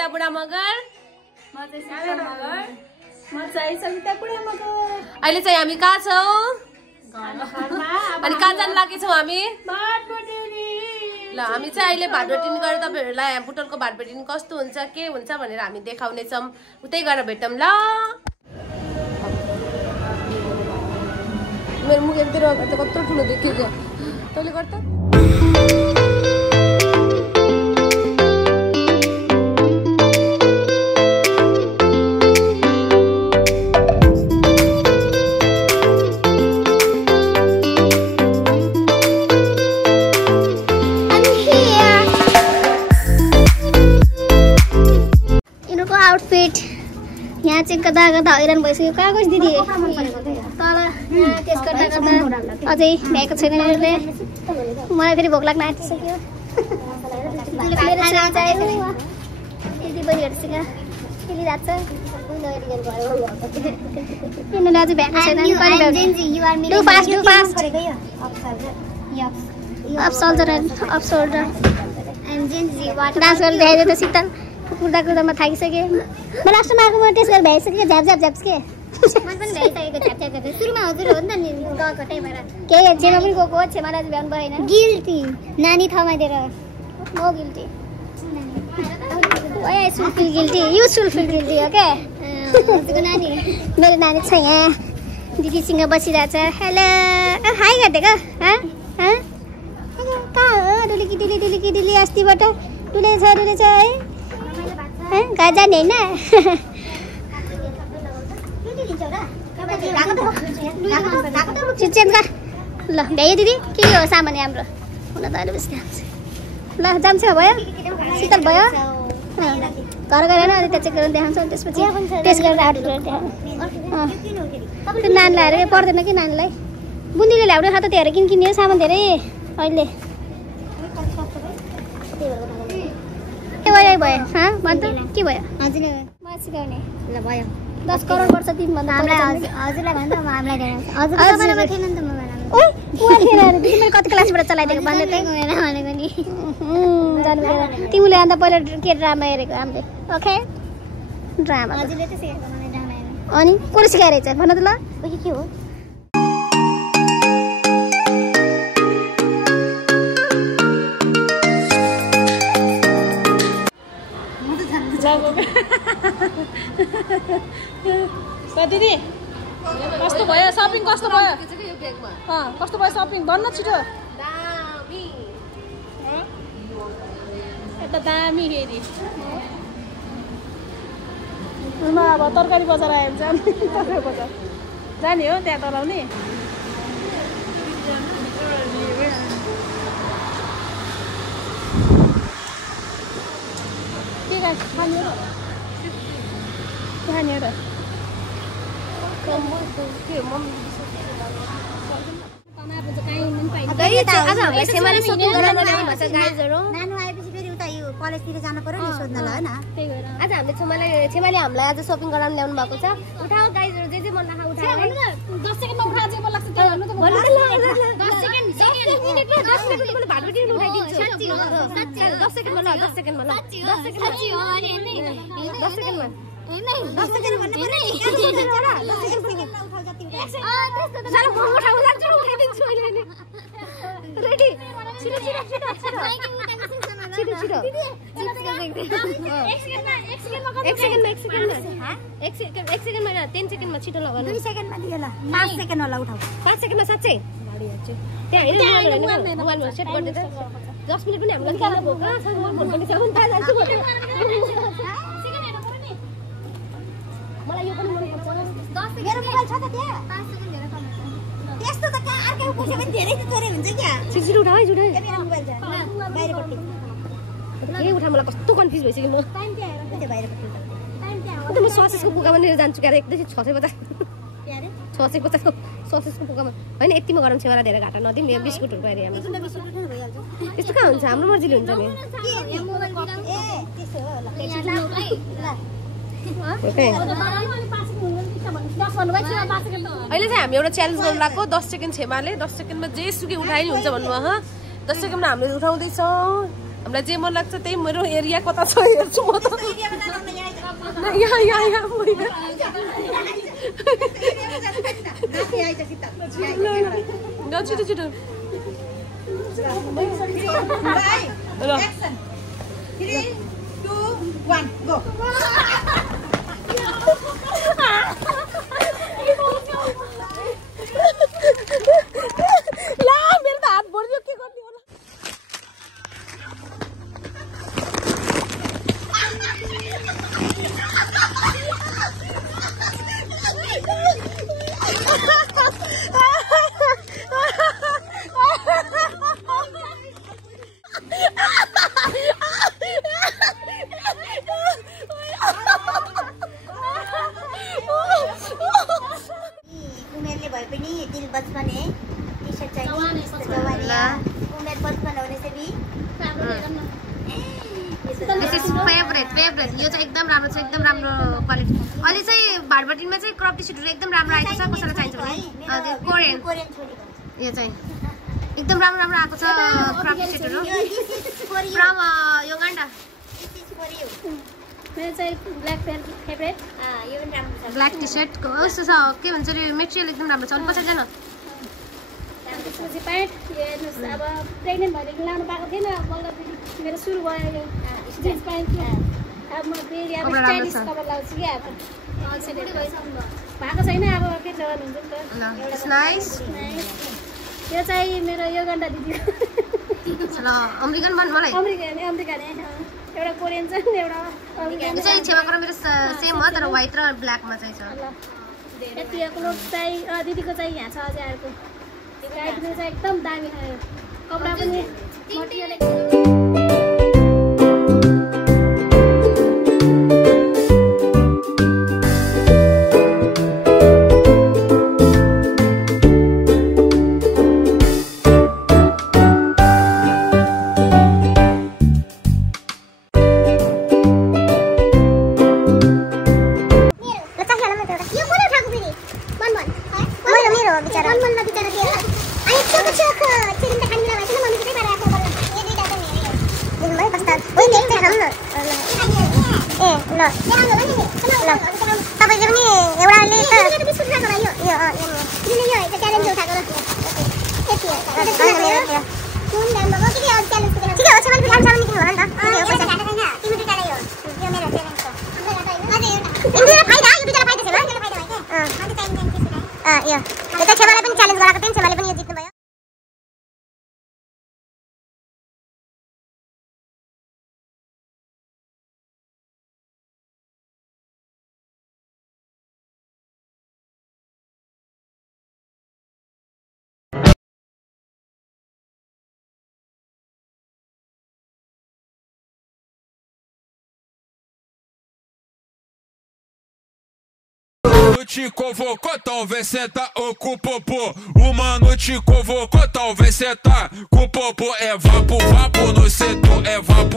सविता बुढा मगर। अहिले चाहिँ हामी कहाँ छौँ? अनि कहाँ जान लागेछौँ हामी? ल हामी चाहिँ अहिले भात बटिनी गरेर तपाईहरुलाई बुटलको भात बटिनी कस्तो हुन्छ के हुन्छ भनेर हामी देखाउने छौं। उतै गएर भेटौँ ल। मेरो मुख यतिर गर्दा कत्रो ठुलो देखियो तैले गर्दा। आउटफिट यहाँ चाहिँ कता कता हैरान भइसक्यो। कागज दिदी तल टेस्ट गर्दा गर्दा अझै भ्याएको छैन। मलाई फेरि भोक लाग्न आँटिसक्यो। दिदी बहिनीहरूसँग खेलिरहेको छ। यिनीहरूले अझै भ्याएको छैन। डान्स गरेर देखाइदियो त शीतल। कुर्दा कुर्दामा थाकिसकेँ। म लास्टमा आएको म टेस्ट गरेर भ्याइसकेँ। झ्याप झ्याप झ्याप के मन पनि भ्याइसकेको झ्याप झ्याप झ्याप। सुरुमा हजुर हो नि त नि गएको त्यही भएर केही छेमा पनि गएको हो। छेमा दाजु भ्याउनु भएन। गिल्टी नानी थमाइदिएर म guilty guilty useful feel guilty हो क्या। हजुरको नानी मेरो नानी छ यहाँ दिदीसँग बसिरहेछ। हेलो हाई गरिदिएको कहाँ हो? डुलिकी डुली डुलिकी डुली अस्तिबाट डुलेछ डुलेछ है। कहाँ जाने होइन? ल भ्यायो दिदी के हो सामान हाम्रो हुन त अहिले बस्दै आउँछ। ल जान्छ भयो शीतल भयो घर गएर अनि त्यहाँ चेक गरेर देखाउँछ। त्यसपछि टेस्ट गरेर आउट गरेर देखाउँ। त्यो नानीलाई हेरेर पर्दैन कि नानीलाई बुन्दीले ल्याउने खाँदा त्योहरू किन्ने हो सामान धेरै अहिले के भयो भयो भन् त के भयो? हजुरले म सिकाउने ल भयो 10 करोड वर्ष दिन भन्दा हजुरलाई भन्दा हामीलाई हजुरलाई थिएन नि त म ओइ कुवा थिएन अरे तिमीले कति क्लासबाट चलाइदिएको भन्दै त भनेको नि जानु गएर तिमीले अन्त पहिला के ड्रामा हेरेको हामीले ओके ड्रामा हजुरले त सिकाएको मलाई ड्रामा हेर्नु। अनि कसले सिकाइरहेछ भन त ल के हो? दिदी कस्तो भयो सपिङ? कस्तो भयो कस्तो भयो सपिङ भन्न छिटो। यता दामी फेरि अब तरकारी बजार आयो भने तरकारी बजार जाने हो त्यहाँ तलाउने। के खाने हो खाने हो र कलेजतिर जानु पर्यो नि सोध्न ल हैन। आज हामीले छेमाले हामीलाई आज शपिङ गराउन ल्याउनु भएको छ। उठाओ गाइजहरु जे जे मन लाग्छ उठाओ हैन। 10 सेकेन्डमा उठा जे मन लाग्छ त्यो भन्नु त भन्नु ल 10 सेकेन्ड 10 मिनेटमा 10 मिनेटमा मैले भात बिटिनु उठाइदिन्छु। साच्चै हो साच्चै 10 सेकेन्डमा ल 10 सेकेन्डमा ल 10 सेकेन्ड साच्चै हो अनि 10 सेकेन्डमा हैन 10 सेकेन्ड भन्नु पर्ने 10 सेकेन्डमा उठाउ जति उठाउ त्यस्तो त साला म उठाउ जान्छु उठाइदिन्छु अहिले नि रेडी छिटो छिटो छिटो छिटो छिटो एक सेकेन्डमा 10 सेकेन्डमा छिटो लगाउनु। 2 सेकेन्डमा दियो ल 5 सेकेन्ड होला उठाउ 5 सेकेन्डमा साच्चै त्यहाँ हेर्नु मोबाइलमा सेट गर्दै 10 मिनेट पनि हाम्रो निकाल्नु भयो कहाँ छ म फोन पनि छ भने थाहा जान्छु भने सेकेन्ड हेर्नु पर्यो नि मलाई यो पनि मन पर्छ 10 सेकेन्ड मेरो मोबाइल छ त त्यहाँ 5 सेकेन्ड हेरेर कम त्यस्तो त कहाँ अर्कै पुग्छ भने धेरै चोरे हुन्छ क्या। छिटो उठाउ है जुडे मेरो मोबाइल छ बाहिरपट्टि के उठा मलाई कस्तो कन्फ्युज भइसक्यो म। टाइम के आएर त्यो बाहिरपट्टि टाइम के आयो त म ससेसको पुगामा लिएर जान्छु क्यारे एकैछिन 650 के अरे 650 को ससेसको पुगामा हैन यतिमा गरम छेवाला धेरै घाटा नदिम यो बिस्कुटहरुको एरियामा एकजना बिस्कुट उठाउनु भइहाल्छ। त्यस्तो कहाँ हुन्छ हाम्रो मर्जीले हुन्छ नि के मोबाइल दिनु ए त्यसो हो ल अहिले चाहिँ हामी एउटा च्यालेन्ज गर्न लाग्यो 10 सेकेन्ड छेमाले 10 सेकेन्डमा जे सुकै उठाइ हुन्छ भन्नु 10 सेकेन्डमा हामीले उठाउँदै छौं हामीलाई जे मन लाग्छ त्यही मेरो एरिया कता छ हेर्छु म त यहाँ छिटो छिटो ल 3, 2, 1, go. ला मेरो त हात भर्यो के गर्ने होला उमेरले भए पनि दिल बचपन है टी-शर्ट चाहिए जवानी उमेर बचपन होने से भी दिस इज फेभरेट यो चाहिँ एकदम राम्रो छ एकदम राम्रो क्वालिटी अहिले चाहिँ भाडबटिनमा चाहिँ क्रप टी-शर्टहरु एकदम राम्रो आएको छ कसैलाई चाहिन्छ भने कोरियन यो चाहिँ एकदम राम्रो आएको छ क्रप टी-शर्टहरु फ्रम युगान्डा मेरो चाहिँ ब्ल्याक फेभरेट यो पनि राम्रो छ ब्ल्याक टी-शर्ट कस्तो छ के भन्छ रे मेटेरियल एकदम राम्रो छ अनि पछि जान त्यसपछि प्यान्ट हेर्नुहोस् अब प्रेग्नेन्ट भएर लानु पाएको थिएन बल्ल मेरो सुरु भयो यो जिन्स प्यान्ट अब म फेरि अब स्टाइलिस कभर लाउँछु कि अब भएको छैन अब के छ हुन्छ नि त नाइस यो चाहिँ मेरो योगन्डा दिदीको ल अमेरिकन भन् मलाई अमेरिकन एउटा कोरियन छ एउटा यो चाहिँ छेवाको र मेरो सेम हो तर व्हाइट र ब्ल्याकमा चाहिँ छ यतिको लोक चाहिँ दिदीको चाहिँ यहाँ छ अझै अर्को गाइडले चाहिँ एकदम दामी खायो कपडा पनि material Te convocou, então vem sentar com o popô. O mano te convocou, então vem sentar com o popô. É vapo, no setor, é vapo.